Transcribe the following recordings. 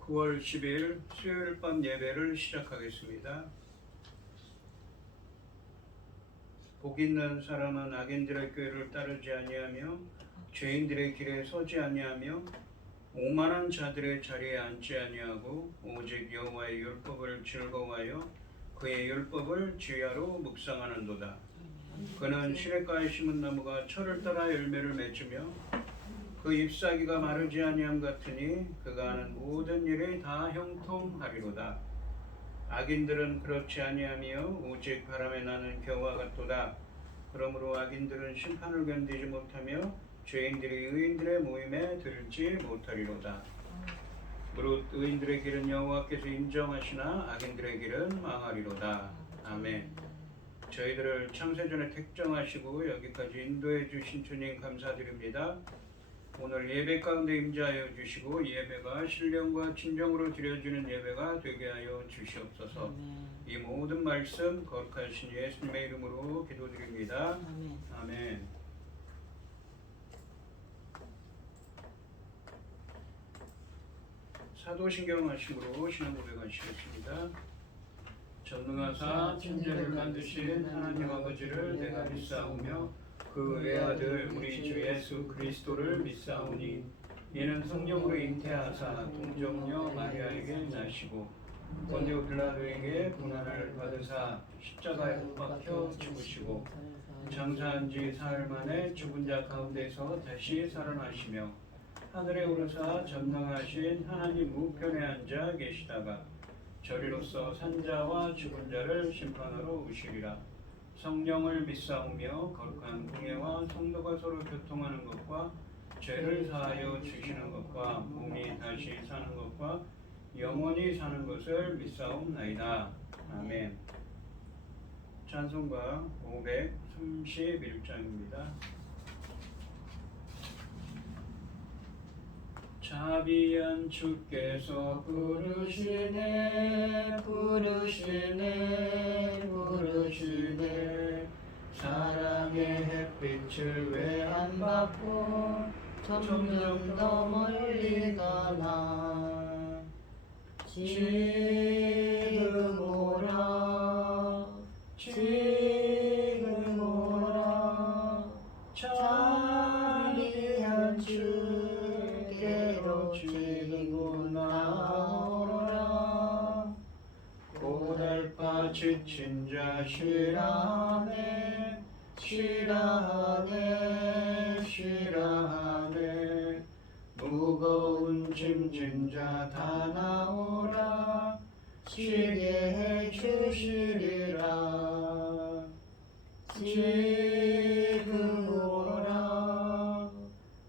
(9월 10일) 수요일 밤 예배를 시작하겠습니다. 복 있는 사람은 악인들의 꾀를 따르지 아니하며 죄인들의 길에 서지 아니하며 오만한 자들의 자리에 앉지 아니하고 오직 여호와의 율법을 즐거워하여 그의 율법을 주야로 묵상하는도다. 그는 시냇가에 심은 나무가 철을 따라 열매를 맺으며 그 잎사귀가 마르지 아니함 같으니 그가 하는 모든 일이 다 형통하리로다. 악인들은 그렇지 아니하며 오직 바람에 나는 겨와 같도다. 그러므로 악인들은 심판을 견디지 못하며 죄인들이 의인들의 모임에 들지 못하리로다. 무릇 의인들의 길은 여호와께서 인정하시나 악인들의 길은 망하리로다. 아멘. 저희들을 창세전에 택정하시고 여기까지 인도해 주신 주님 감사드립니다. 오늘 예배 가운데 임재하여 주시고 예배가 신령과 진정으로 드려지는 예배가 되게 하여 주시옵소서. 이 모든 말씀 거룩하신 예수님의 이름으로 기도드립니다. 아멘. 사도신경 말씀으로 신앙 고백하시겠습니다. 전능하사 천지를 만드신 하나님 아버지를 내가 믿사오며 그 외아들 우리 주 예수 그리스도를 믿사오니 이는 성령으로 잉태하사 동정녀 마리아에게 나시고 본디오 빌라도에게 고난을 받으사 십자가에 못 박혀 죽으시고 장사한 지 사흘 만에 죽은 자 가운데서 다시 살아나시며 하늘에 오르사 전능하신 하나님 우편에 앉아 계시다가 저리로서 산자와 죽은 자를 심판하러 오시리라. 성령을 믿사오며 거룩한 공예와 성도가 서로 교통하는 것과 죄를 사하여 주시는 것과 몸이 다시 사는 것과 영원히 사는 것을 믿사옵나이다. 아멘. 찬송가 531장입니다. 자비한 주께서 부르시네 부르시네 부르시네 사랑의 햇빛을 왜 안 받고 점점 더 멀리 가나 지금 오라 지금 오라 자비한 주께로 지금 나오라 고달파 지친 자 쉬라하네 쉬라하네 쉬라하네 무거운 짐진 자 다 나오라 쉬게 해주시리라 지금 오라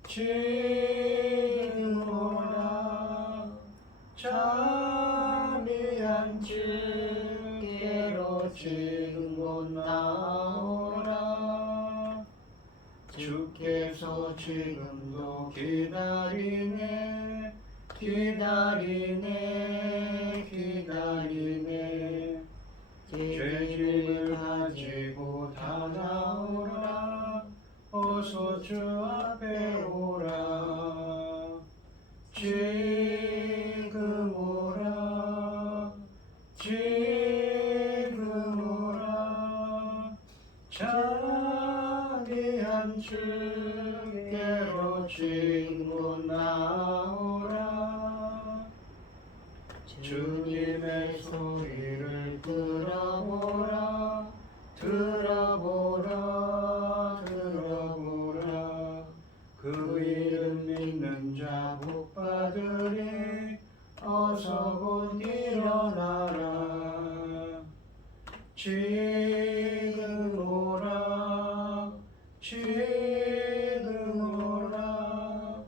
지금 오라 자비한 주께로 지금 곧 나오라 주께서 지금도 기다리네 기다리네 기다리네 죄짐을 가지고 다 나오라 어서 주 앞에 오라 지금 오라 지금 오라 자비한 주께로 지금 나오라 주님의 소리를 들어보라 들어보라 들어보라 그 이름 믿는 자 복받으리 어서 곧 일어나라 지금 오라 지금 오라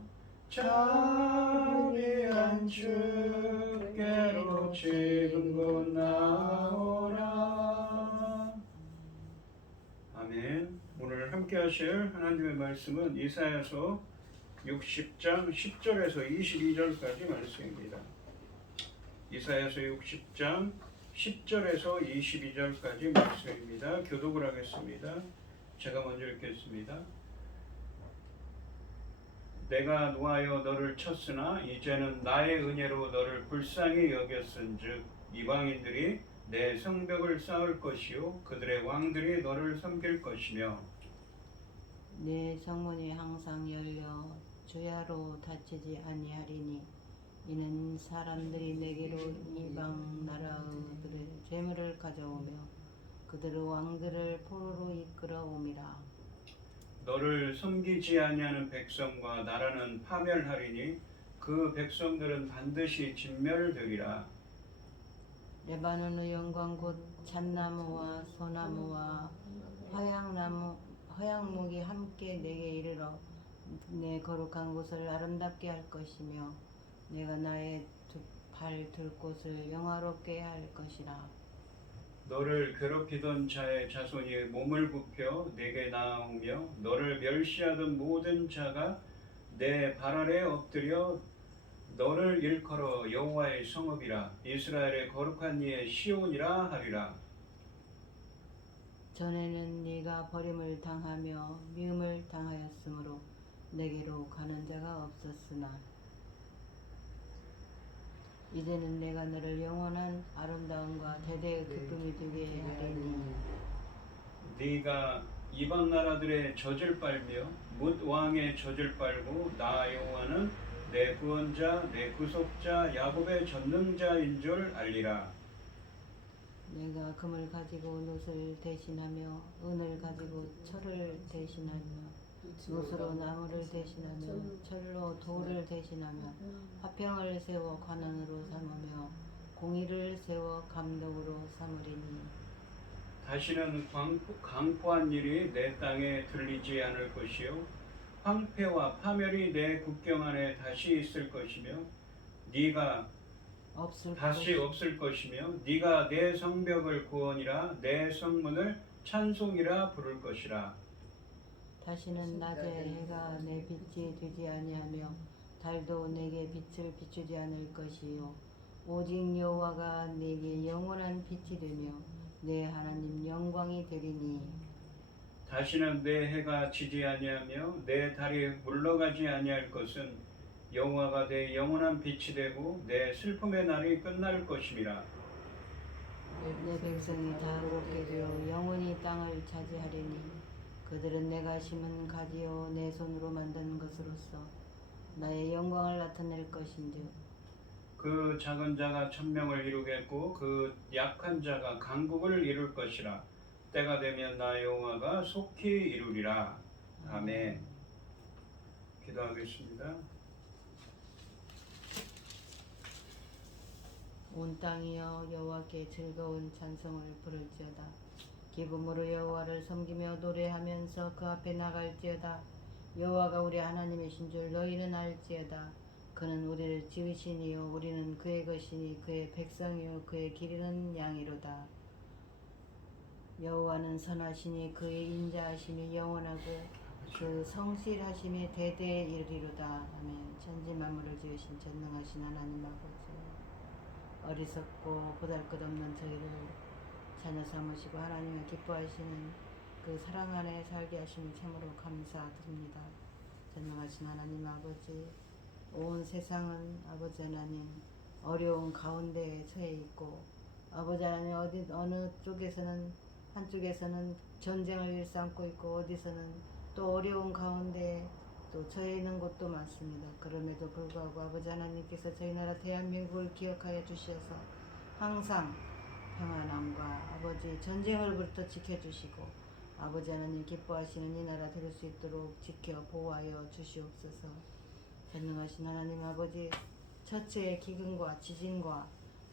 자비한 주께로 지금 곧 나오라. 아멘. 오늘 함께 하실 하나님의 말씀은 이사야서 60장 10절에서 22절까지 말씀입니다. 이사야서 60장 10절에서 22절까지 말씀입니다. 교독을 하겠습니다. 제가 먼저 읽겠습니다. 내가 노하여 너를 쳤으나 이제는 나의 은혜로 너를 불쌍히 여겼은즉 이방인들이 내 성벽을 쌓을 것이요 그들의 왕들이 너를 섬길 것이며 내 성문이 항상 열려 주야로 닫히지 아니하리니 이는 사람들이 내게로 이방 나라들의 재물을 가져오며 그들의 왕들을 포로로 이끌어옴이라. 너를 섬기지 아니하는 백성과 나라는 파멸하리니 그 백성들은 반드시 진멸되리라. 레바논의 영광 곧 잣나무와 소나무와 화양목이 함께 내게 이르러 내 거룩한 곳을 아름답게 할 것이며 내가 나의 발 둘 곳을 영화롭게 할 것이라. 너를 괴롭히던 자의 자손이 몸을 굽혀 내게 나아오며 너를 멸시하던 모든 자가 내 발 아래 엎드려 너를 일컬어 여호와의 성읍이라 이스라엘의 거룩한 이의 시온이라 하리라. 전에는 네가 버림을 당하며 미움을 당하였으므로 내게로 가는 자가 없었으나 이제는 내가 너를 영원한 아름다움과 대대의 기쁨이 되게 하리니 네가 이방 나라들의 젖을 빨며 뭇 왕의 젖을 빨고 나 여호와는 내 구원자 내 구속자 야곱의 전능자인 줄 알리라. 내가 금을 가지고 놋을 대신하며 은을 가지고 철을 대신하며 놋으로 나무를 대신하며 철로 돌을 대신하며 화평을 세워 관원으로 삼으며 공의를 세워 감독으로 삼으리니 다시는 강포한 일이 내 땅에 들리지 않을 것이요 황폐와 파멸이 내 국경 안에 다시 있을 것이며 네가 다시 없을 것이며 네가 내 성벽을 구원이라 내 성문을 찬송이라 부를 것이라. 다시는 낮에 해가 내 빛이 되지 아니하며 달도 내게 빛을 비추지 않을 것이요 오직 여호와가 내게 영원한 빛이 되며 내 하나님 영광이 되리니 다시는 내 해가 지지 아니하며 내 달이 물러가지 아니할 것은 여호와가 내 영원한 빛이 되고 내 슬픔의 날이 끝날 것임이라. 내 백성이 다 곱게 되어 영원히 땅을 차지하리니 그들은 내가 심은 가지요 내 손으로 만든 것으로서 나의 영광을 나타낼 것인즉 그 작은 자가 천명을 이루겠고 그 약한 자가 강국을 이룰 것이라. 때가 되면 나 여호와가 속히 이루리라. 아멘. 기도하겠습니다. 온 땅이여 여호와께 즐거운 찬송을 부를지어다. 기쁨으로 여호와를 섬기며 노래하면서 그 앞에 나갈지어다. 여호와가 우리 하나님이신 줄 너희는 알지어다. 그는 우리를 지으시니요 우리는 그의 것이니 그의 백성이요 그의 기르는 양이로다. 여호와는 선하시니 그의 인자하심이 영원하고 그 성실하심이 대대에 이르리로다. 아멘. 천지 만물을 지으신 전능하신 하나님 아버지 어리석고 보잘것없는 저희를 자녀 삼으시고 하나님을 기뻐하시는 그 사랑 안에 살게 하시니 참으로 감사드립니다. 전능하신 하나님 아버지 온 세상은 아버지 하나님 어려운 가운데에 처해 있고 아버지 하나님 어느 쪽에서는 한쪽에서는 전쟁을 일삼고 있고 어디서는 또 어려운 가운데 또 처해 있는 곳도 많습니다. 그럼에도 불구하고 아버지 하나님께서 저희 나라 대한민국을 기억하여 주셔서 항상 평안함과 아버지 전쟁으로부터 지켜주시고 아버지 하나님 기뻐하시는 이 나라 될 수 있도록 지켜 보호하여 주시옵소서. 전능하신 하나님 아버지 처처의 기근과 지진과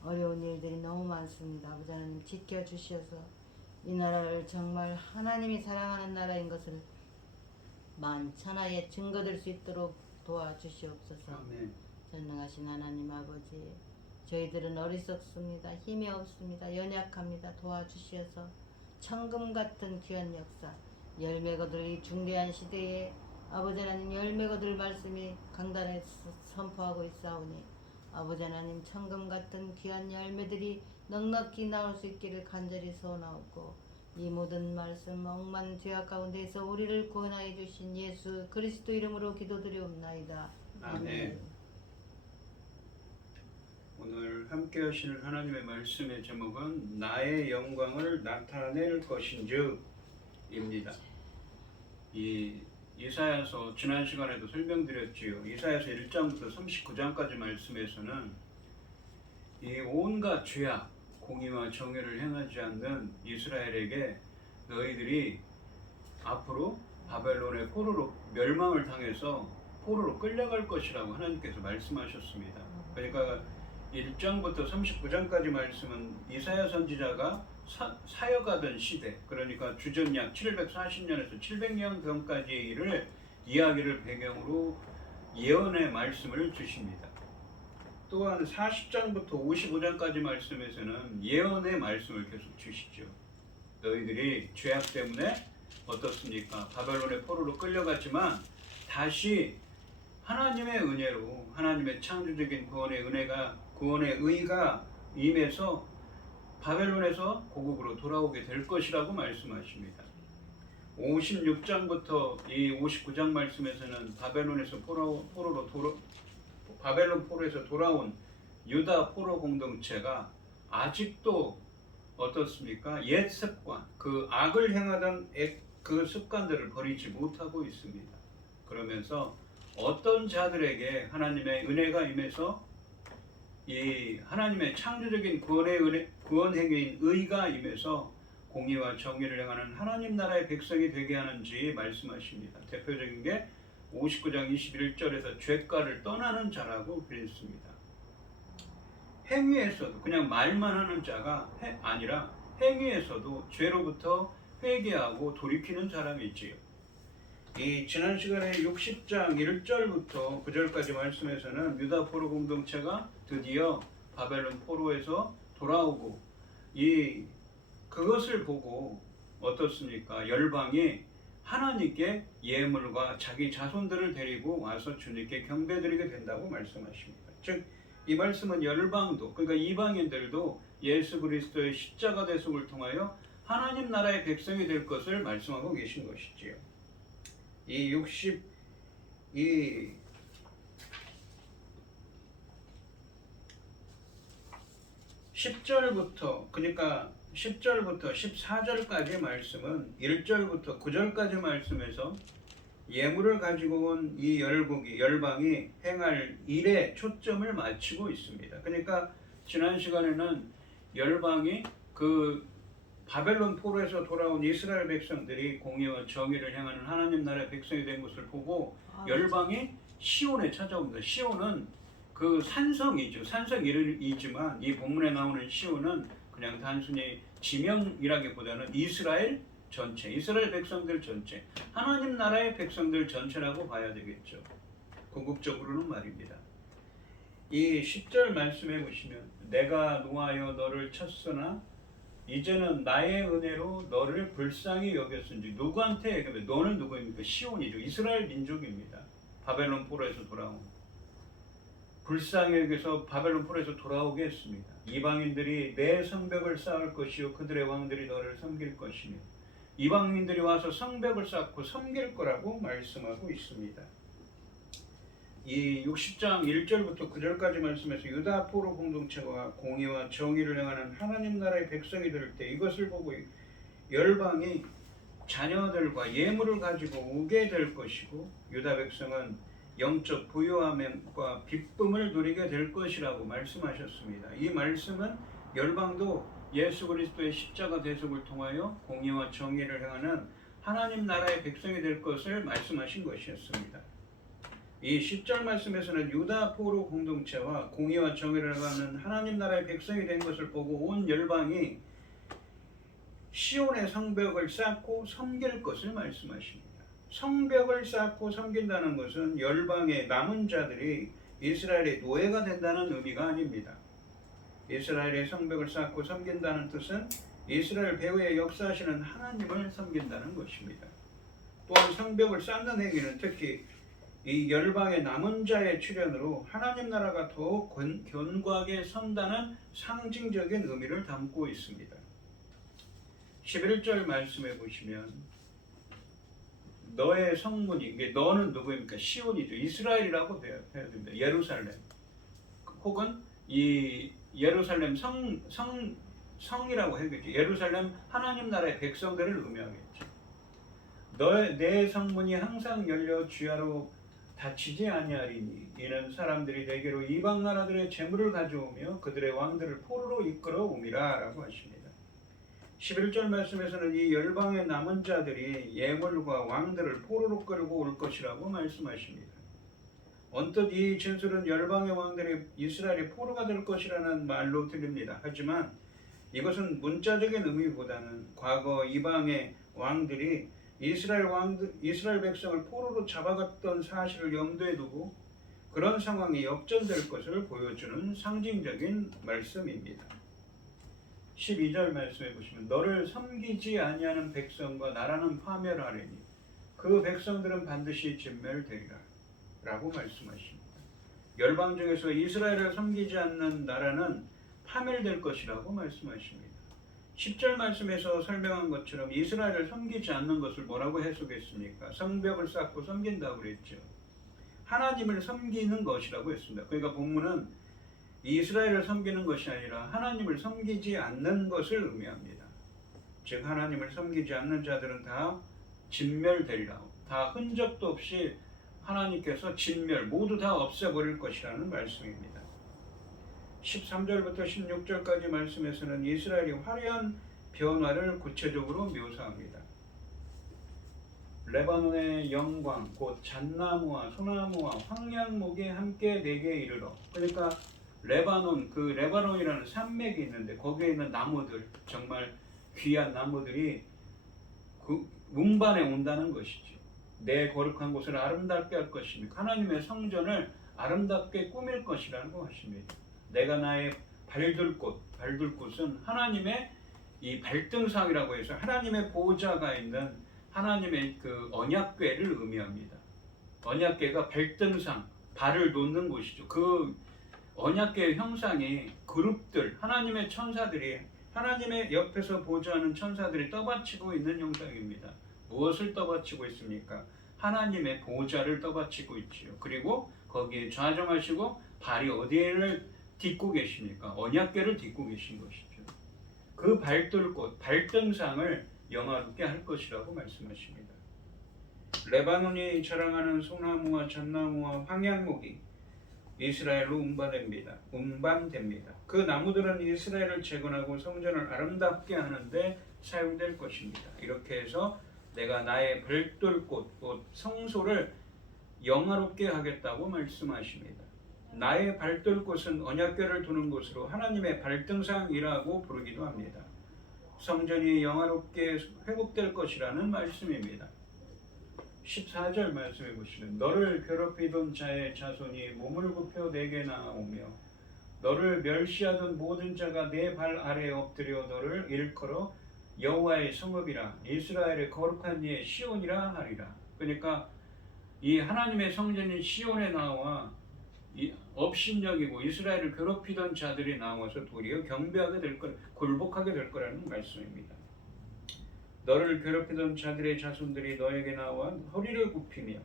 어려운 일들이 너무 많습니다. 아버지 하나님 지켜주셔서 이 나라를 정말 하나님이 사랑하는 나라인 것을 만천하에 증거될 수 있도록 도와주시옵소서. 아멘. 전능하신 하나님 아버지 저희들은 어리석습니다. 힘이 없습니다. 연약합니다. 도와주시어서 천금 같은 귀한 역사 열매 거둘 이 중대한 시대에 아버지 하나님 열매 거둘 말씀이 강단에 선포하고 있사오니 아버지 하나님 천금 같은 귀한 열매들이 넉넉히 나올 수 있기를 간절히 소원하옵고 이 모든 말씀 억만 죄악 가운데서 우리를 구원하여 주신 예수 그리스도 이름으로 기도드리옵나이다. 아멘. 오늘 함께 하실 하나님의 말씀의 제목은 나의 영광을 나타낼 것인즉입니다. 이 이사야서 지난 시간에도 설명드렸지요. 이사야서 1장부터 39장까지 말씀에서는 이 온갖 죄악, 공의와 정의를 행하지 않는 이스라엘에게 너희들이 앞으로 바벨론의 포로로 멸망을 당해서 포로로 끌려갈 것이라고 하나님께서 말씀하셨습니다. 그러니까 1장부터 39장까지 말씀은 이사야 선지자가 사역하던 시대, 그러니까 주전 약 740년에서 700년경까지의 일을 이야기를 배경으로 예언의 말씀을 주십니다. 또한 40장부터 55장까지 말씀에서는 예언의 말씀을 계속 주시죠. 너희들이 죄악 때문에 어떻습니까? 바벨론의 포로로 끌려갔지만 다시 하나님의 은혜로 하나님의 창조적인 구원의 의가 임해서 바벨론에서 고국으로 돌아오게 될 것이라고 말씀하십니다. 56장부터 이 59장 말씀에서는 바벨론 포로에서 돌아온 유다 포로 공동체가 아직도 어떻습니까? 옛 습관, 그 악을 행하던 그 습관들을 버리지 못하고 있습니다. 그러면서 어떤 자들에게 하나님의 은혜가 임해서 이 하나님의 창조적인 구원 행위인 의가 임해서 공의와 정의를 행하는 하나님 나라의 백성이 되게 하는지 말씀하십니다. 대표적인 게 59장 21절에서 죄가를 떠나는 자라고 그랬습니다. 행위에서도 그냥 말만 하는 자가 아니라 행위에서도 죄로부터 회개하고 돌이키는 사람이 있지요. 이 지난 시간에 60장 1절부터 9절까지 말씀에서는 유다 포로 공동체가 드디어 바벨론 포로에서 돌아오고 그것을 보고 어떻습니까? 열방이 하나님께 예물과 자기 자손들을 데리고 와서 주님께 경배드리게 된다고 말씀하십니다. 즉 이 말씀은 열방도, 그러니까 이방인들도 예수 그리스도의 십자가 대속을 통하여 하나님 나라의 백성이 될 것을 말씀하고 계신 것이지요. 이 10절부터 그러니까 10절부터 14절까지의 말씀은 1절부터 9절까지 말씀에서 예물을 가지고 온 이 열방이 행할 일에 초점을 맞추고 있습니다. 그러니까 지난 시간에는 열방이 그 바벨론 포로에서 돌아온 이스라엘 백성들이 공의와 정의를 행하는 하나님 나라의 백성이 된 것을 보고 열방이 시온에 찾아옵니다. 시온은 그 산성이죠. 산성 이름이지만 이 본문에 나오는 시온은 그냥 단순히 지명이라기보다는 이스라엘 전체, 이스라엘 백성들 전체, 하나님 나라의 백성들 전체라고 봐야 되겠죠. 궁극적으로는 말입니다. 이 10절 말씀해 보시면 내가 노하여 너를 쳤으나 이제는 나의 은혜로 너를 불쌍히 여겼은지. 누구한테 얘기하면 너는 누구입니까? 시온이죠. 이스라엘 민족입니다. 바벨론 포로에서 돌아온. 불쌍히 여겨서 바벨론 포로에서 돌아오게 했습니다. 이방인들이 내 성벽을 쌓을 것이요 그들의 왕들이 너를 섬길 것이며. 이방인들이 와서 성벽을 쌓고 섬길 거라고 말씀하고 있습니다. 이 60장 1절부터 9절까지 말씀에서 유다 포로 공동체가 공의와 정의를 행하는 하나님 나라의 백성이 될 때 이것을 보고 열방이 자녀들과 예물을 가지고 오게 될 것이고 유다 백성은 영적 부유함과 기쁨을 누리게 될 것이라고 말씀하셨습니다. 이 말씀은 열방도 예수 그리스도의 십자가 대속을 통하여 공의와 정의를 행하는 하나님 나라의 백성이 될 것을 말씀하신 것이었습니다. 이 10절 말씀에서는 유다 포로 공동체와 공의와 정의를 행하는 하나님 나라의 백성이 된 것을 보고 온 열방이 시온의 성벽을 쌓고 섬길 것을 말씀하십니다. 성벽을 쌓고 섬긴다는 것은 열방의 남은 자들이 이스라엘의 노예가 된다는 의미가 아닙니다. 이스라엘의 성벽을 쌓고 섬긴다는 뜻은 이스라엘 배후에 역사하시는 하나님을 섬긴다는 것입니다. 또한 성벽을 쌓는 행위는 특히 이 열방의 남은 자의 출현으로 하나님 나라가 더욱 견고하게 선다는 상징적인 의미를 담고 있습니다. 11절 말씀해 보시면 너의 성문이, 이게 너는 누구입니까? 시온이죠. 이스라엘이라고 해야 됩니다. 예루살렘. 혹은 이 예루살렘 성이라고 해야겠죠. 예루살렘 하나님 나라의 백성들을 의미하겠죠. 내 성문이 항상 열려 주야로 닫히지 아니하리니 이는 사람들이 내게로 이방 나라들의 재물을 가져오며 그들의 왕들을 포로로 이끌어 옴이라 라고 하십니다. 11절 말씀에서는 이 열방의 남은 자들이 예물과 왕들을 포로로 끌고 올 것이라고 말씀하십니다. 언뜻 이 진술은 열방의 왕들이 이스라엘의 포로가 될 것이라는 말로 들립니다. 하지만 이것은 문자적인 의미보다는 과거 이방의 왕들이 이스라엘 백성을 포로로 잡아갔던 사실을 염두에 두고 그런 상황이 역전될 것을 보여주는 상징적인 말씀입니다. 12절 말씀해 보시면 너를 섬기지 아니하는 백성과 나라는 파멸하리니 그 백성들은 반드시 진멸되리라 라고 말씀하십니다. 열방 중에서 이스라엘을 섬기지 않는 나라는 파멸될 것이라고 말씀하십니다. 10절 말씀에서 설명한 것처럼 이스라엘을 섬기지 않는 것을 뭐라고 해석했습니까? 성벽을 쌓고 섬긴다고 그랬죠. 하나님을 섬기는 것이라고 했습니다. 그러니까 본문은 이스라엘을 섬기는 것이 아니라 하나님을 섬기지 않는 것을 의미합니다. 즉 하나님을 섬기지 않는 자들은 다 진멸되리라. 다 흔적도 없이 하나님께서 모두 다 없애버릴 것이라는 말씀입니다. 13절부터 16절까지 말씀에서는 이스라엘이 화려한 변화를 구체적으로 묘사합니다. 레바논의 영광 곧 잣나무와 소나무와 황량목이 함께 내게 이르러. 그러니까 레바논이라는 산맥이 있는데 거기에 있는 나무들, 정말 귀한 나무들이 그 운반에 온다는 것이죠. 내 거룩한 곳을 아름답게 할 것이며 하나님의 성전을 아름답게 꾸밀 것이라고 하십니다. 내가 나의 발둘 곳은 하나님의 이 발등상이라고 해서 하나님의 보좌가 있는 하나님의 그 언약궤를 의미합니다. 언약궤가 발등상, 발을 놓는 곳이죠. 그 언약궤의 형상이 그룹들, 하나님의 천사들이 하나님의 옆에서 보좌하는 천사들이 떠받치고 있는 형상입니다. 무엇을 떠받치고 있습니까? 하나님의 보좌를 떠받치고 있지요. 그리고 거기에 좌정하시고 발이 어디를 딛고 계십니까? 언약궤를 딛고 계신 것이죠. 그 발둘곳, 발등상을 영화롭게 할 것이라고 말씀하십니다. 레바논이 자랑하는 소나무와 잣나무와 황양목이 이스라엘로 운반됩니다. 그 나무들은 이스라엘을 재건하고 성전을 아름답게 하는데 사용될 것입니다. 이렇게 해서 내가 나의 발둘곳, 곧 성소를 영화롭게 하겠다고 말씀하십니다. 나의 발둘곳은 언약궤를 두는 곳으로 하나님의 발등상이라고 부르기도 합니다. 성전이 영화롭게 회복될 것이라는 말씀입니다. 14절 말씀해 보시면 너를 괴롭히던 자의 자손이 몸을 굽혀 내게 나아오며 너를 멸시하던 모든 자가 내 발 아래에 엎드려 너를 일컬어 여호와의 성읍이라 이스라엘의 거룩한 이의 시온이라 하리라. 그러니까 이 하나님의 성전인 시온에 나와 업신여기고 이스라엘을 괴롭히던 자들이 나와서 도리어 경배하게 될 것, 굴복하게 될 거라는 말씀입니다. 너를 괴롭히던 자들의 자손들이 너에게 나와 허리를 굽히며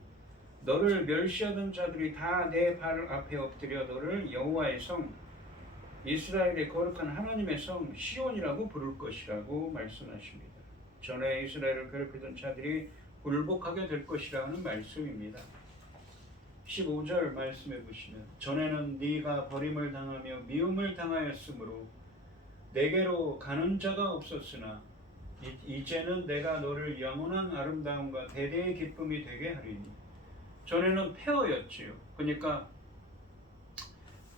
너를 멸시하던 자들이 다 내 발 앞에 엎드려 너를 여호와의 성, 이스라엘의 거룩한 하나님의 성 시온이라고 부를 것이라고 말씀하십니다. 전에 이스라엘을 괴롭히던 자들이 굴복하게 될 것이라는 말씀입니다. 15절 말씀해 보시면 전에는 네가 버림을 당하며 미움을 당하였으므로 내게로 가는 자가 없었으나 이제는 내가 너를 영원한 아름다움과 대대의 기쁨이 되게 하리니. 전에는 폐허였지요. 그러니까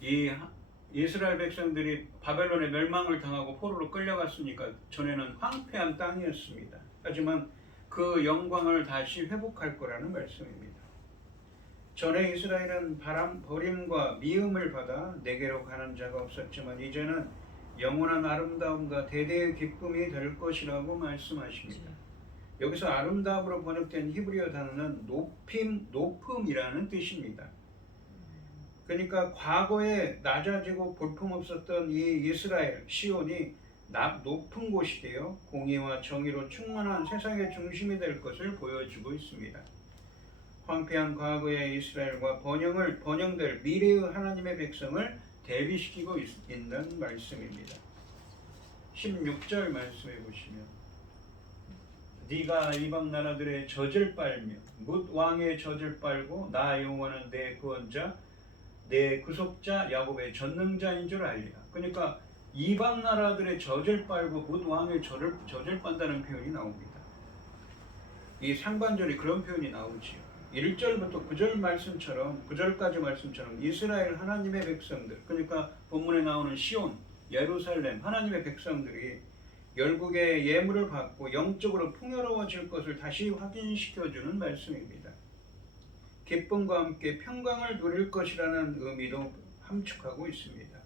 이 이스라엘 백성들이 바벨론의 멸망을 당하고 포로로 끌려갔으니까 전에는 황폐한 땅이었습니다. 하지만 그 영광을 다시 회복할 거라는 말씀입니다. 전에 이스라엘은 버림과 미움을 받아 내게로 가는 자가 없었지만 이제는 영원한 아름다움과 대대의 기쁨이 될 것이라고 말씀하십니다. 여기서 아름다움으로 번역된 히브리어 단어는 높음이라는 뜻입니다. 그러니까 과거에 낮아지고 볼품없었던 이 이스라엘, 시온이 높은 곳이 되어 공의와 정의로 충만한 세상의 중심이 될 것을 보여주고 있습니다. 황폐한 과거의 이스라엘과 번영될 미래의 하나님의 백성을 대비시키고 있는 말씀입니다. 16절 말씀해 보시면 네가 이방 나라들의 젖을 빨며 뭇 왕의 젖을 빨고 나 여호와는 내 구원자 내 구속자 야곱의 전능자인 줄 알리라. 그러니까 이방 나라들의 젖을 빨고 뭇 왕의 젖을 빤다는 표현이 나옵니다. 이 상반절이 그런 표현이 나오지요. 1절부터 9절까지 말씀처럼 이스라엘 하나님의 백성들, 그러니까 본문에 나오는 시온, 예루살렘 하나님의 백성들이 열국의 예물을 받고 영적으로 풍요로워질 것을 다시 확인시켜주는 말씀입니다. 기쁨과 함께 평강을 누릴 것이라는 의미도 함축하고 있습니다.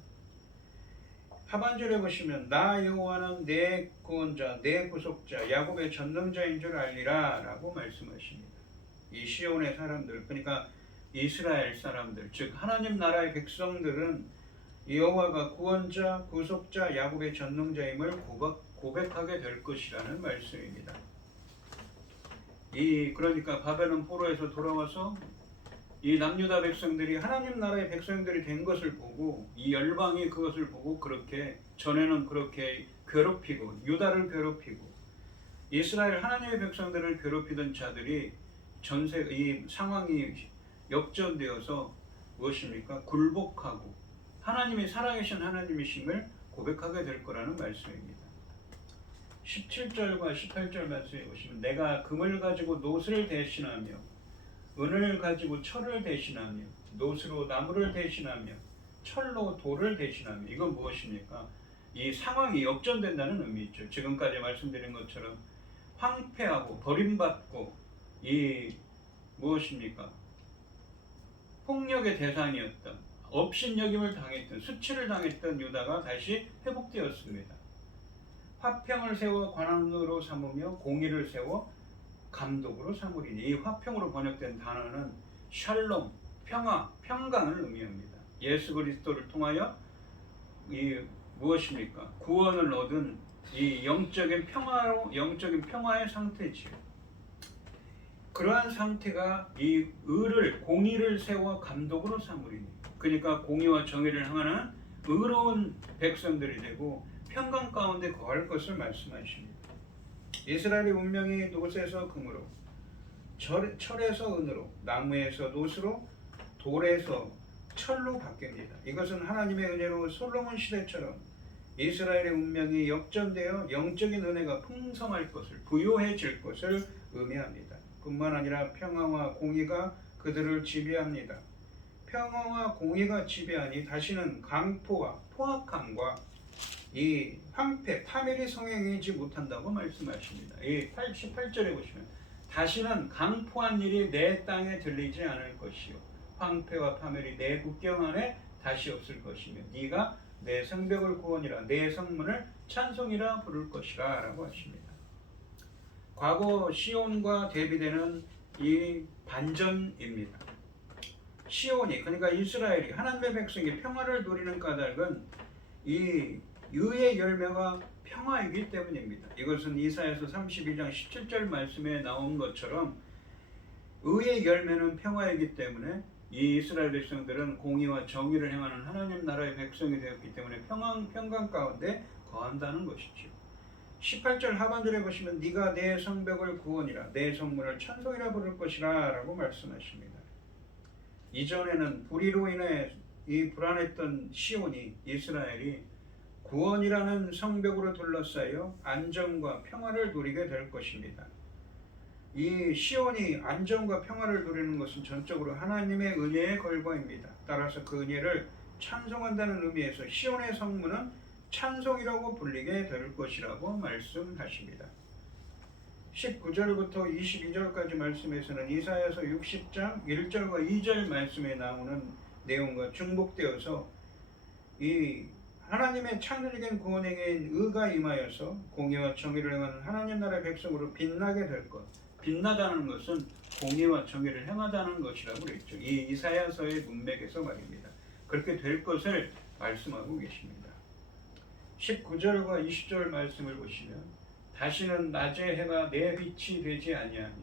하반절에 보시면 나 여호와는 내 구원자, 내 구속자, 야곱의 전능자인 줄 알리라 라고 말씀하십니다. 이 시온의 사람들, 그러니까 이스라엘 사람들, 즉 하나님 나라의 백성들은 여호와가 구원자, 구속자, 야곱의 전능자임을 고백하게 될 것이라는 말씀입니다. 그러니까 바벨론 포로에서 돌아와서 이 남유다 백성들이 하나님 나라의 백성들이 된 것을 보고 이 열방이 그것을 보고 그렇게 전에는 그렇게 괴롭히고 유다를 괴롭히고 이스라엘 하나님의 백성들을 괴롭히던 자들이 이 상황이 역전되어서 무엇입니까? 굴복하고 하나님이 살아계신 하나님이심을 고백하게 될 거라는 말씀입니다. 17절과 18절 말씀에 보시면 내가 금을 가지고 노스를 대신하며 은을 가지고 철을 대신하며 노스로 나무를 대신하며 철로 돌을 대신하며 이건 무엇입니까? 이 상황이 역전된다는 의미죠. 지금까지 말씀드린 것처럼 황폐하고 버림받고 무엇입니까? 폭력의 대상이었던 업신여김을 당했던 수치를 당했던 유다가 다시 회복되었습니다. 화평을 세워 관원으로 삼으며 공의를 세워 감독으로 삼으리니 이 화평으로 번역된 단어는 샬롬, 평화, 평강을 의미합니다. 예수 그리스도를 통하여 무엇입니까? 구원을 얻은 이 영적인 평화의 상태지요. 그러한 상태가 이 공의를 세워 감독으로 삼으리니 그러니까 공의와 정의를 행하는 의로운 백성들이 되고 평강 가운데 거할 것을 말씀하십니다. 이스라엘의 운명이 노스에서 금으로, 철에서 은으로, 나무에서 노스로, 돌에서 철로 바뀝니다. 이것은 하나님의 은혜로 솔로몬 시대처럼 이스라엘의 운명이 역전되어 영적인 은혜가 풍성할 것을, 부요해질 것을 의미합니다. 뿐만 아니라 평화와 공의가 그들을 지배합니다. 평화와 공의가 지배하니 다시는 강포와 포악함과 이 황폐, 파멸이 성행하지 못한다고 말씀하십니다. 이 88절에 보시면 다시는 강포한 일이 내 땅에 들리지 않을 것이요 황폐와 파멸이 내 국경 안에 다시 없을 것이며 네가 내 성벽을 구원이라 내 성문을 찬송이라 부를 것이라 라고 하십니다. 과거 시온과 대비되는 이 반전입니다. 시온이 그러니까 이스라엘이 하나님의 백성이 평화를 누리는 까닭은 이 의의 열매가 평화이기 때문입니다. 이것은 이사야서 32장 17절 말씀에 나온 것처럼 의의 열매는 평화이기 때문에 이 이스라엘 백성들은 공의와 정의를 행하는 하나님 나라의 백성이 되었기 때문에 평강 가운데 거한다는 것이죠. 18절 하반절에 보시면 네가 내 성벽을 구원이라 내 성문을 찬송이라 부를 것이라 라고 말씀하십니다. 이전에는 불의로 인해 이 불안했던 시온이 이스라엘이 구원이라는 성벽으로 둘러싸여 안정과 평화를 누리게 될 것입니다. 이 시온이 안정과 평화를 누리는 것은 전적으로 하나님의 은혜의 결과입니다. 따라서 그 은혜를 찬송한다는 의미에서 시온의 성문은 찬송이라고 불리게 될 것이라고 말씀하십니다. 19절부터 22절까지 말씀에서는 이사야서 60장 1절과 2절 말씀에 나오는 내용과 중복되어서 이 하나님의 창조적인 구원에게 의가 임하여서 공의와 정의를 행하는 하나님 나라의 백성으로 빛나게 될 것. 빛나다는 것은 공의와 정의를 행하다는 것이라고 그랬죠. 이 이사야서의 문맥에서 말입니다. 그렇게 될 것을 말씀하고 계십니다. 19절과 20절 말씀을 보시면 다시는 낮의 해가 내 빛이 되지 아니하며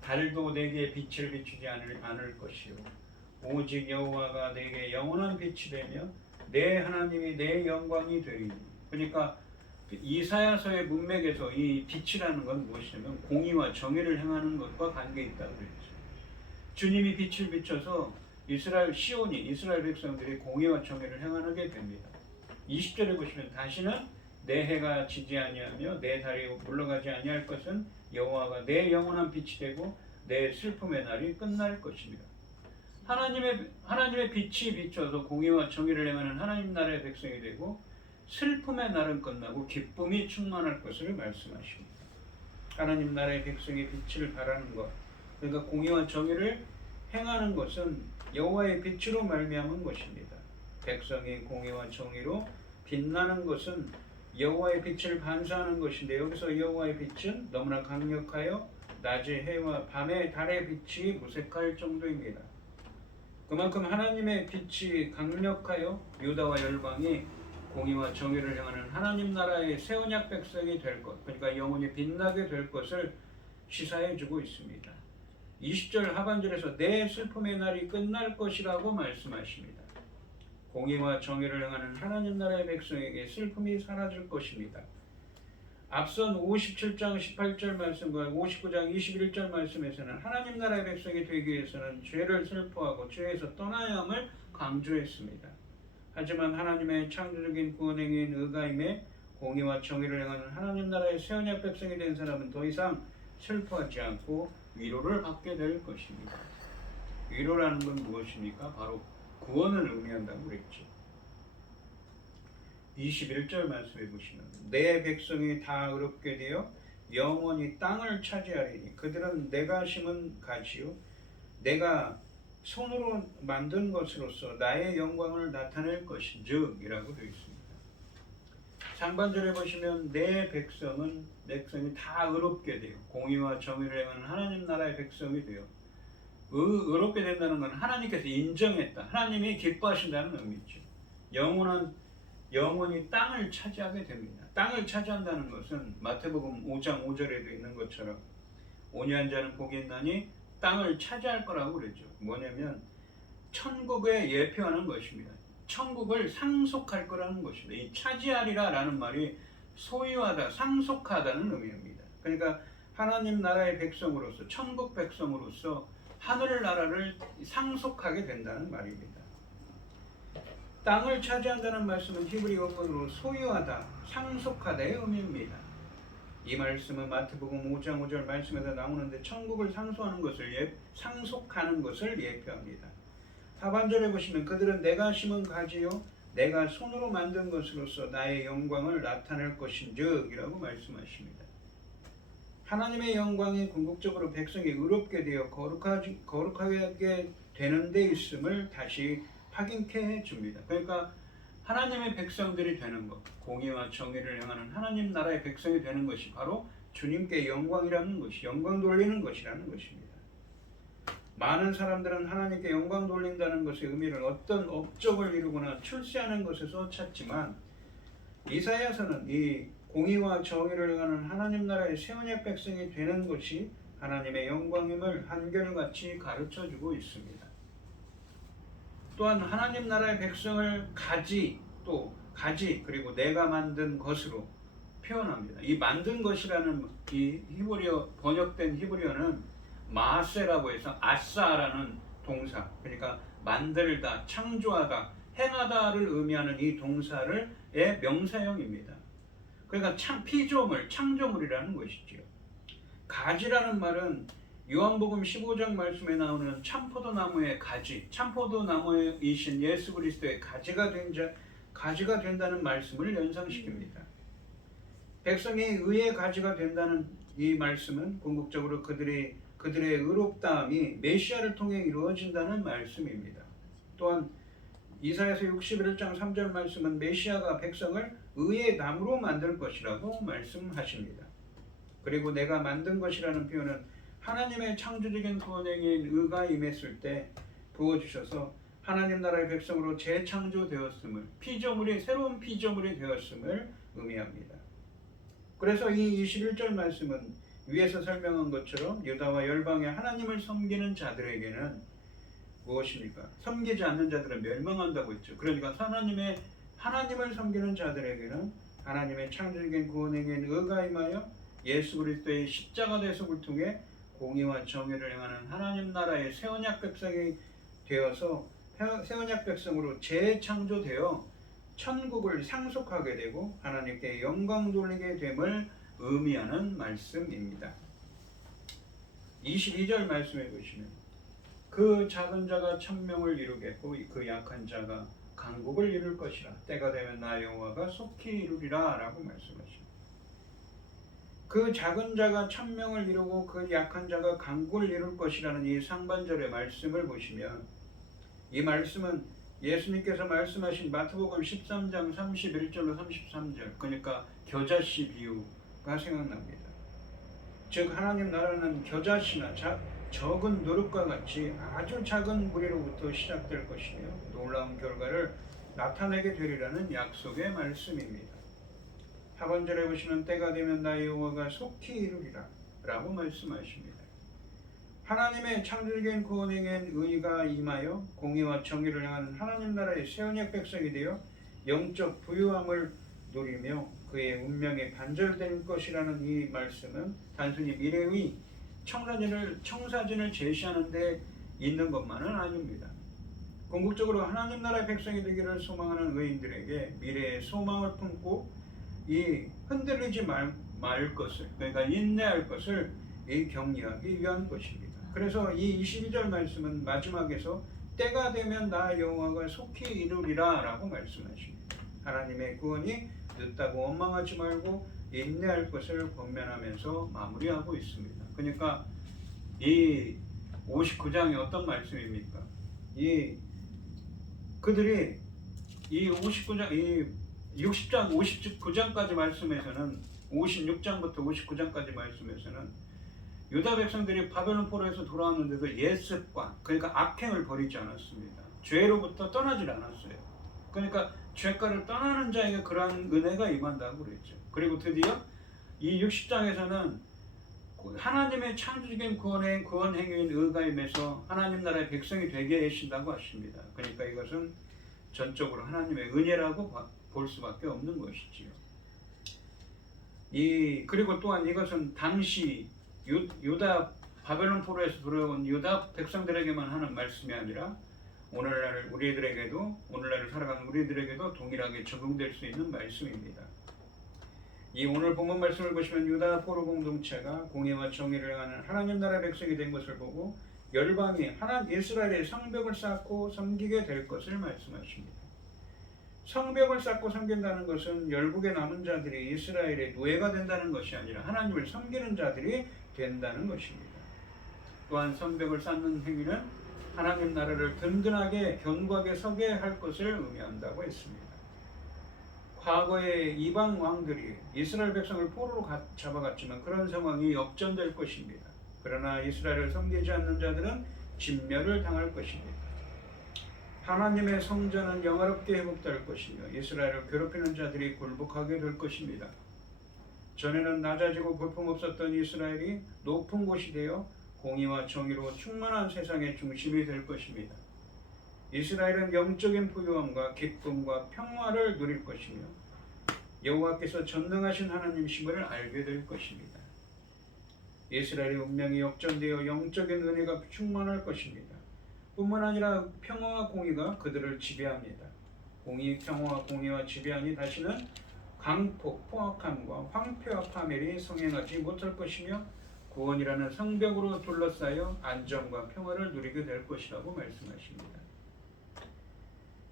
달도 내게 빛을 비추지 않을 것이요 오직 여호와가 내게 영원한 빛이 되며 내 하나님이 내 영광이 되리니. 그러니까 이사야서의 문맥에서 이 빛이라는 건 무엇이냐면 공의와 정의를 행하는 것과 관계 있다고 그랬죠. 주님이 빛을 비춰서 이스라엘 백성들이 공의와 정의를 행하게 됩니다. 20절에 보시면 다시는 내 해가 지지 아니하며 내 달이 물러가지 아니할 것은 여호와가 내 영원한 빛이 되고 내 슬픔의 날이 끝날 것입니다. 하나님의 빛이 비춰서 공의와 정의를 행하는 하나님 나라의 백성이 되고 슬픔의 날은 끝나고 기쁨이 충만할 것을 말씀하십니다. 하나님 나라의 백성의 빛을 발하는 것, 그러니까 공의와 정의를 행하는 것은 여호와의 빛으로 말미암은 것입니다. 백성이 공의와 정의로 빛나는 것은 여호와의 빛을 반사하는 것인데, 여기서 여호와의 빛은 너무나 강력하여 낮의 해와 밤의 달의 빛이 무색할 정도입니다. 그만큼 하나님의 빛이 강력하여 유다와 열방이 공의와 정의를 행하는 하나님 나라의 새 언약 백성이 될 것, 그러니까 영원히 빛나게 될 것을 시사해 주고 있습니다. 20절 하반절에서 내 슬픔의 날이 끝날 것이라고 말씀하십니다. 공의와 정의를 행하는 하나님 나라의 백성에게 슬픔이 사라질 것입니다. 앞선 57장 18절 말씀과 59장 21절 말씀에서는 하나님 나라의 백성이 되기 위해서는 죄를 슬퍼하고 죄에서 떠나야 함을 강조했습니다. 하지만 하나님의 창조적인 구원행위인 의가임에 공의와 정의를 행하는 하나님 나라의 새 언약 백성이 된 사람은 더 이상 슬퍼하지 않고 위로를 받게 될 것입니다. 위로라는 건 무엇입니까? 바로 구원을 의미한다고 그랬죠. 21절 말씀해 보시면 내 백성이 다 의롭게 되어 영원히 땅을 차지하리니 그들은 내가 심은 가지요 내가 손으로 만든 것으로서 나의 영광을 나타낼 것인즉 이라고 되어 있습니다. 상반절에 보시면 내 백성이 다 의롭게 돼요. 공의와 정의를 행하는 하나님 나라의 백성이 돼요. 의롭게 된다는 건 하나님께서 인정했다, 하나님이 기뻐하신다는 의미죠. 영원히 땅을 차지하게 됩니다. 땅을 차지한다는 것은 마태복음 5장 5절에도 있는 것처럼 온유한 자는 복이 있나니 땅을 차지할 거라고 그랬죠. 뭐냐면 천국에 예표하는 것입니다. 천국을 상속할 거라는 것입니다. 이 차지하리라 라는 말이 소유하다, 상속하다는 의미입니다. 그러니까 하나님 나라의 백성으로서, 천국 백성으로서 하늘나라를 상속하게 된다는 말입니다. 땅을 차지한다는 말씀은 히브리 원문으로 소유하다, 상속하다의 의미입니다. 이 말씀은 마태복음 5장 5절 말씀에서 나오는데 천국을 상속하는 것을 예표합니다. 하반절에 보시면 그들은 내가 심은 가지요 내가 손으로 만든 것으로서 나의 영광을 나타낼 것인즉 이라고 말씀하십니다. 하나님의 영광이 궁극적으로 백성이 의롭게 되어 거룩하게 되는 데 있음을 다시 확인케 해줍니다. 그러니까 하나님의 백성들이 되는 것, 공의와 정의를 행하는 하나님 나라의 백성이 되는 것이 바로 주님께 영광이라는 것이, 영광 돌리는 것이라는 것입니다. 많은 사람들은 하나님께 영광 돌린다는 것의 의미를 어떤 업적을 이루거나 출세하는 것에서 찾지만 이사야서는 이 공의와 정의를 행하는 하나님 나라의 새 언약 백성이 되는 것이 하나님의 영광임을 한결같이 가르쳐주고 있습니다. 또한 하나님 나라의 백성을 가지 그리고 내가 만든 것으로 표현합니다. 이 만든 것이라는 이 히브리어 번역된 히브리어는 마세라고 해서 아싸라는 동사, 그러니까 만들다, 창조하다, 행하다를 의미하는 이 동사의 명사형입니다. 그러니까 피조물, 창조물이라는 것이지요. 가지라는 말은 요한복음 15장 말씀에 나오는 참포도나무의 가지, 참포도나무이신 예수 그리스도의 가지가 된다는 말씀을 연상시킵니다. 백성이 의의 가지가 된다는 이 말씀은 궁극적으로 그들의 의롭다함이 메시아를 통해 이루어진다는 말씀입니다. 또한 이사야서 61장 3절 말씀은 메시아가 백성을 의의 나무로 만들 것이라고 말씀하십니다. 그리고 내가 만든 것이라는 표현은 하나님의 창조적인 구원행위인 의가 임했을 때 부어주셔서 하나님 나라의 백성으로 재창조되었음을, 피조물이 새로운 피조물이 되었음을 의미합니다. 그래서 이 21절 말씀은 위에서 설명한 것처럼 유다와 열방의 하나님을 섬기는 자들에게는 무엇입니까? 섬기지 않는 자들은 멸망한다고 했죠. 그러니까 하나님을 섬기는 자들에게는 하나님의 창조적인 구원에게는 의가 임하여 예수 그리스도의 십자가 대속을 통해 공의와 정의를 행하는 하나님 나라의 새 언약 백성이 되어서 새 언약 백성으로 재창조되어 천국을 상속하게 되고 하나님께 영광 돌리게 됨을 의미하는 말씀입니다. 22절 말씀해 보시면 그 작은 자가 천명을 이루겠고 그 약한 자가 강국을 이룰 것이라. 때가 되면 나 여호와가 속히 이루리라 라고 말씀하십니다. 그 작은 자가 천명을 이루고 그 약한 자가 강국을 이룰 것이라는 이 상반절의 말씀을 보시면 이 말씀은 예수님께서 말씀하신 마태복음 13장 31절로 33절, 그러니까 겨자씨 비유가 생각납니다. 즉 하나님 나라는 겨자씨나 적은 누룩과 같이 아주 작은 무리로부터 시작될 것이며 놀라운 결과를 나타내게 되리라는 약속의 말씀입니다. 하반절에 보시면 때가 되면 나의 여호와가 속히 이루리라 라고 말씀하십니다. 하나님의 창조적인 구원에겐 의가 임하여 공의와 정의를 향하는 하나님 나라의 새 언약 백성이 되어 영적 부유함을 누리며 그의 운명이 반절될 것이라는 이 말씀은 단순히 미래의 청사진을 제시하는 데 있는 것만은 아닙니다. 궁극적으로 하나님 나라의 백성이 되기를 소망하는 의인들에게 미래의 소망을 품고 이 흔들리지 말 것을, 그러니까 인내할 것을 격려하기 위한 것입니다. 그래서 이 22절 말씀은 마지막에서 때가 되면 나 여호와가 속히 이루리라 라고 말씀하십니다. 하나님의 구원이 늦다고 원망하지 말고 인내할 것을 권면하면서 마무리하고 있습니다. 그러니까 이 59장이 어떤 말씀입니까? 그들이 이 59장, 이 60장, 59장까지 말씀에서는 56장부터 59장까지 말씀에서는 유다 백성들이 바벨론 포로에서 돌아왔는데도 옛습관, 그러니까 악행을 버리지 않았습니다. 죄로부터 떠나질 않았어요. 그러니까 죄가를 떠나는 자에게 그러한 은혜가 임한다고 그랬죠. 그리고 드디어 이 60장에서는 하나님의 창조적인 구원 행위인 의가 임해서 하나님 나라의 백성이 되게 하신다고 하십니다. 그러니까 이것은 전적으로 하나님의 은혜라고 볼 수밖에 없는 것이지요. 그리고 또한 이것은 당시 유다 바벨론 포로에서 돌아온 유다 백성들에게만 하는 말씀이 아니라 오늘날 오늘날을 살아가는 우리들에게도 동일하게 적용될 수 있는 말씀입니다. 이 오늘 본문 말씀을 보시면 유다 포로 공동체가 공의와 정의를 행하는 하나님 나라 백성이 된 것을 보고 열방이 이스라엘의 성벽을 쌓고 섬기게 될 것을 말씀하십니다. 성벽을 쌓고 섬긴다는 것은 열국에 남은 자들이 이스라엘의 노예가 된다는 것이 아니라 하나님을 섬기는 자들이 된다는 것입니다. 또한 성벽을 쌓는 행위는 하나님 나라를 든든하게 견고하게 서게 할 것을 의미한다고 했습니다. 과거의 이방 왕들이 이스라엘 백성을 포로로 잡아갔지만 그런 상황이 역전될 것입니다. 그러나 이스라엘을 섬기지 않는 자들은 진멸을 당할 것입니다. 하나님의 성전은 영화롭게 회복될 것이며 이스라엘을 괴롭히는 자들이 굴복하게 될 것입니다. 전에는 낮아지고 볼품없었던 이스라엘이 높은 곳이 되어 공의와 정의로 충만한 세상의 중심이 될 것입니다. 이스라엘은 영적인 부유함과 기쁨과 평화를 누릴 것이며 여호와께서 전능하신 하나님이심을 알게 될 것입니다. 이스라엘의 운명이 역전되어 영적인 은혜가 충만할 것입니다. 뿐만 아니라 평화와 공의가 그들을 지배합니다. 평화와 공의와 지배하니 다시는 강폭, 포악함과 황폐와 파멸이 성행하지 못할 것이며 구원이라는 성벽으로 둘러싸여 안정과 평화를 누리게 될 것이라고 말씀하십니다.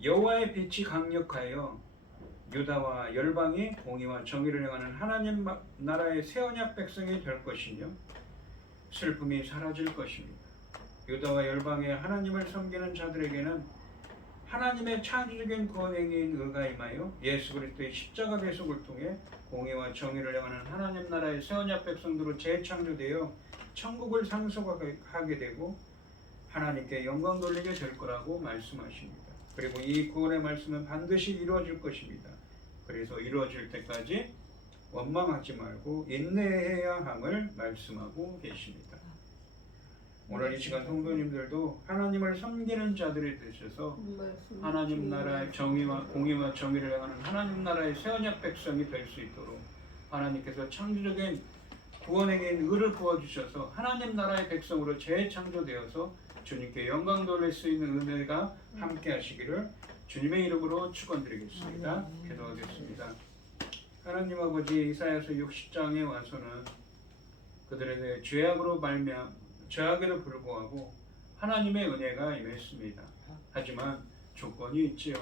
여호와의 빛이 강력하여 유다와 열방이 공의와 정의를 행하는 하나님 나라의 새 언약 백성이 될 것이며 슬픔이 사라질 것입니다. 유다와 열방의 하나님을 섬기는 자들에게는 하나님의 창조적인 구원 행위인 의가 임하여 예수 그리스도의 십자가 대속을 통해 공의와 정의를 행하는 하나님 나라의 새 언약 백성들로 재창조되어 천국을 상속하게 되고 하나님께 영광 돌리게 될 거라고 말씀하십니다. 그리고 이 구원의 말씀은 반드시 이루어질 것입니다. 그래서 이루어질 때까지 원망하지 말고 인내해야 함을 말씀하고 계십니다. 오늘 이 시간 성도님들도 하나님을 섬기는 자들이 되셔서 하나님 나라의 정의와 공의와 정의를 행하는 하나님 나라의 새 언약 백성이 될 수 있도록 하나님께서 창조적인 구원에게 의를 부어주셔서 하나님 나라의 백성으로 재창조되어서 주님께 영광 돌릴 수 있는 은혜가 함께 하시기를 주님의 이름으로 축원드리겠습니다. 기도하겠습니다. 하나님 아버지, 이사야서 60장에 와서는 그들에 대해 죄악에도 불구하고 하나님의 은혜가 임했습니다. 하지만 조건이 있지요.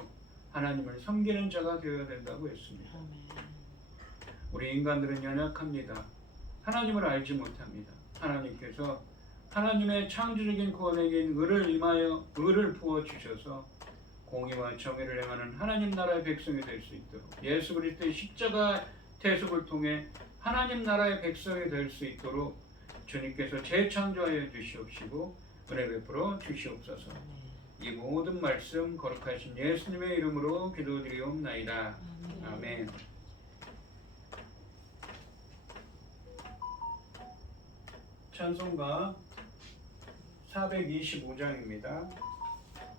하나님을 섬기는 자가 되어야 된다고 했습니다. 우리 인간들은 연약합니다. 하나님을 알지 못합니다. 하나님께서 하나님의 창조적인 구원에게 의를 부어 주셔서 공의와 정의를 행하는 하나님 나라의 백성이 될 수 있도록 예수 그리스도의 십자가 대속을 통해 하나님 나라의 백성이 될 수 있도록 주님께서 재창조하여 주시옵시고 은혜 베풀어 주시옵소서. 이 모든 말씀 거룩하신 예수님의 이름으로 기도드리옵나이다. 아멘. 찬송가 425장입니다.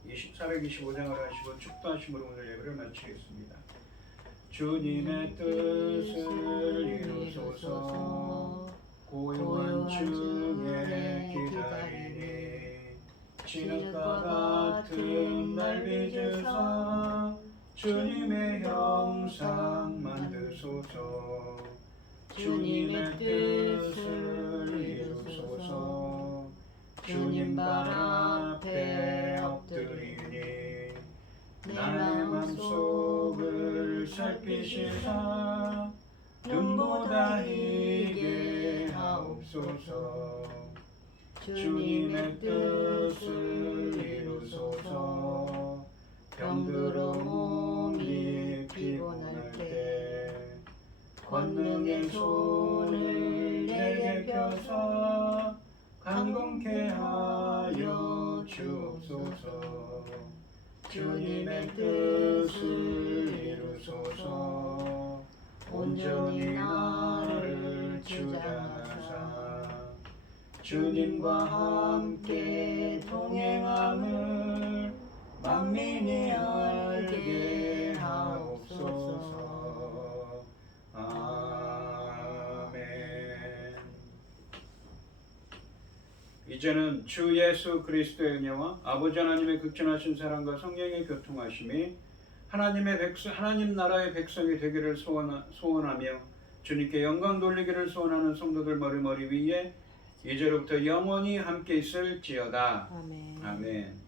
425장을 하시고 축도하심으로 오늘 예배를 마치겠습니다. 주님의 뜻을 이루소서. 고요한 중에 기다리니 진흙과 같은 날 빚으사 주님의 형상 만드소서. 주님의 뜻을 이루소서. 주님 발 앞에 엎드리니 나의 맘속을 살피시사 눈보다 희게 하옵소서. 주님의 뜻을 이루소서. 병들어 몸이 피곤할 때 권능의 손을 내게 펴사 강건케 하여 주옵소서. 주님의 뜻을 이루소서. 온전히 나를 주장하사 주님과 함께 동행함을 만민이 알게 하옵소서. 아멘. 이제는 주 예수 그리스도의 은혜와 아버지 하나님의 극진하신 사랑과 성령의 교통하심이 하나님 나라의 백성이 되기를 소원하며 주님께 영광 돌리기를 소원하는 성도들 머리 위에 이제로부터 영원히 함께 있을지어다. 아멘. 아멘.